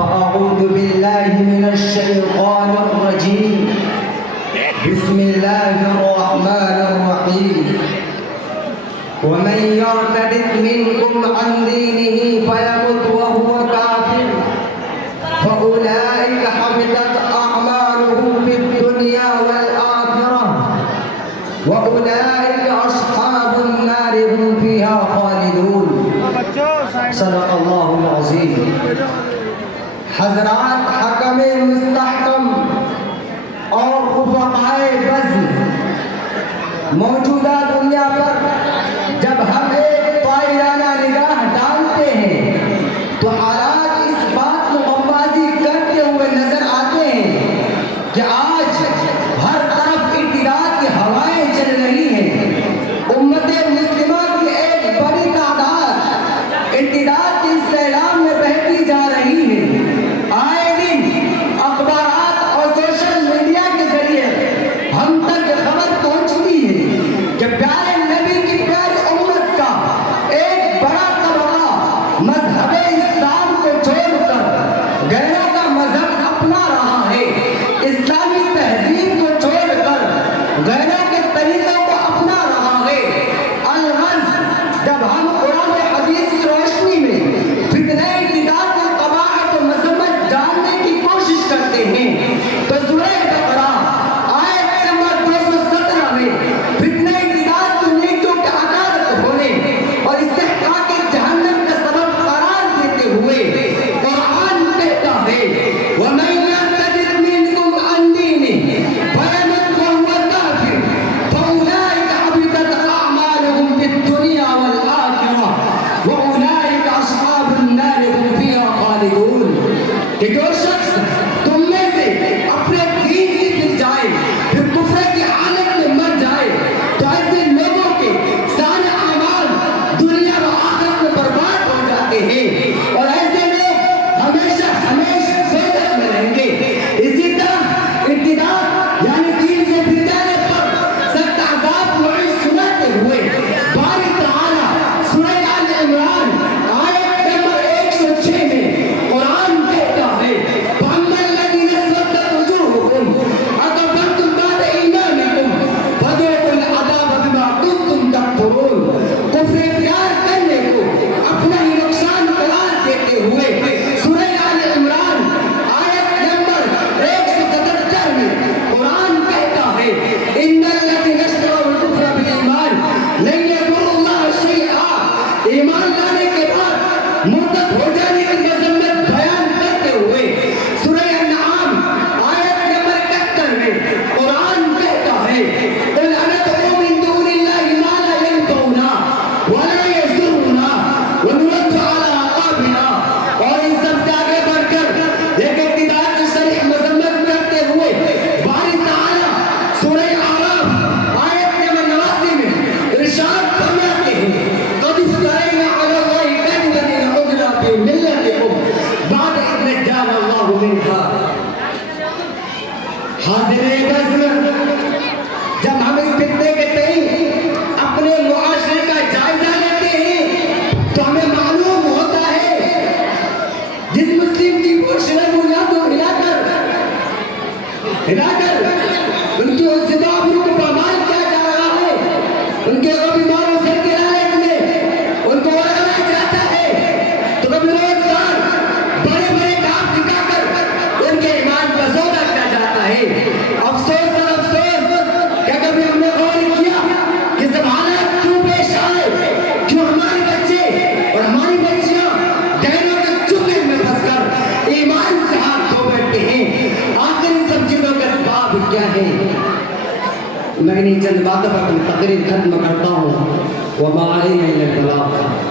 فأعوذ بالله من الشيطان الرجيم. بسم الله الرحمن الرحيم. ومن يرتد منكم عن دينه فيمت وهو كافر فأولئك حبطت أعمالهم في الدنيا والآخرة وأولئك أصحاب النار هم فيها خالدون. صدق الله العظيم. حضرات حکم مستحکم اور رفقائے بزم، موجودہ دنیا پر جب ہم ایک طائرانہ نگاہ ڈالتے ہیں تو حالات اس بات کو بمبازی کرتے ہوئے نظر آتے ہیں کہ آج ہر طرف ارتداد کی ہوائیں چل رہی ہیں. امت مسلمہ کی ایک بڑی تعداد ارتداد کے سیلاب میں بہتی جا رہی ہے. آئے دن اخبارات اور سوشل میڈیا کے ذریعے ہم تک یہ خبر پہنچتی ہے کہ پیارے نبی کی پیاری امت کا ایک بڑا طبقہ مذہب اسلام کو چھوڑ کر غیروں کا مذہب اپنا رہا ہے. اسلامی تہذیب کو چھوڑ کر غیروں کے طریقوں کو اپنا رہا ہے. الغرض جب ہم قرآن و حدیث کی روشنی میں فتنہ ارتداد کے قباحت و مذمت جاننے کی کوشش کرتے ہیں تو سورہ بقرہ آیت نمبر 217 میں فتنہ ارتداد کی نیکیوں کے عقائد ہونے اور استحقاق جہنم کا سبب قرار دیتے ہوئے قرآن کہتا ہے وَمَن يَرْتَدِدْ مِنْكُمْ عَنْ دِينِهِ فَيَمُتْ وَهُوَ كَافِرٌ فَأُولَئِكَ حَبِطَتْ أَعْمَالُهُمْ فِي الدُّنْيَا وَالْآخِرَةِ وَأُولَئِكَ أَصْحَابُ النَّارِ هُمْ فِيهَا خَالِدُونَ. کہ جو شخص تم میں سے اپنے دین سے پھر جائے پھر کفر کی حالت میں مر جائے تو ایسے لوگوں کے سارے اعمال دنیا و آخرت میں برباد ہو جاتے ہیں اور ایسے لوگ ہمیشہ دوزخ میں رہیں گے. اسی طرح ارتداد یعنی دین سے پھر جانے پر سخت عذاب وعید سناتے ہوئے باری تعالی سورہ آل عمران آیت نمبر 106 میں قرآن کہتا ہے فَأَمَّا الَّذِينَ اسْوَدَّتْ وُجُوهُهُمْ أَكَفَرْتُمْ بَعْدَ إِيمَانِكُمْ فَذُوقُوا الْعَذَابَ بِمَا كُنتُمْ تَكْفُرُونَ. کفر اختیار کرنے کو اپنا ہی نقصان قرار دیتے ہوئے سورہ آل عمران آیت نمبر 177 میں قرآن کہتا ہے إِنَّ الَّذِينَ اشْتَرَوُا الْكُفْرَ بِالْإِيمَانِ لَن يَضُرُّوا اللَّهَ شَيْئًا. ایمان لانے کے بعد مرتد ہو جانے کی مذمت بیان کرتے ہوئے سورہ انعام آیت نمبر 71 میں قرآن کہتا ہے قُلْ أَنَدْعُو مِن دُونِ اللَّهِ مَا لَا يَنفَعُنَا وَلَا يَضُرُّنَا وَنُرَدُّ عَلَىٰ أَعْقَابِنَا. اور ان سب سے آگے بڑھ کر ایک ارتداد کی صریح مذمت کرتے ہوئے باری تعالی سورہ اعراف آیت نمبر 89 میں ارشاد فرماتے ہیں قَدْ افْتَرَيْنَا عَلَى اللَّهِ كَذِبًا إِنْ عُدْنَا فِي مِلَّتِكُمْ بَعْدَ إِذْ نَجَّانَا اللَّهُ مِنْهَا. حاضرین بزم، جب ہم اس فتنے کے تئیں اپنے معاشرے کا جائزہ لیتے ہیں تو ہمیں معلوم ہوتا ہے جس مسلم کی پوشیدہ بنیادوں ہلا کر ان کی عزت و آبرو کو پامال کیا جا رہا ہے، ان کے بیماروں سے کرایت میں ان کو اڑایا جاتا ہے تو کبھی روزگار بڑے بڑے کام دکھا کر ان کے ایمان کا سودا کیا جاتا ہے. افسوس اور افسوس کہ کبھی ہم نے غور کیا کہ سب حالات کیوں پیش آئے، کیوں ہمارے بچے اور ہماری بچیاں غیروں کے چنگل میں پھنس کر ایمان سے ہاتھ دھو بیٹھتے ہیں. آخر ان سب چیزوں کا اسباب کیا ہے؟ میں انہیں چند باتوں پر تقریر ختم کرتا ہوں. وَمَا عَلَيْنَا إِلَّا الْبَلَاغُ.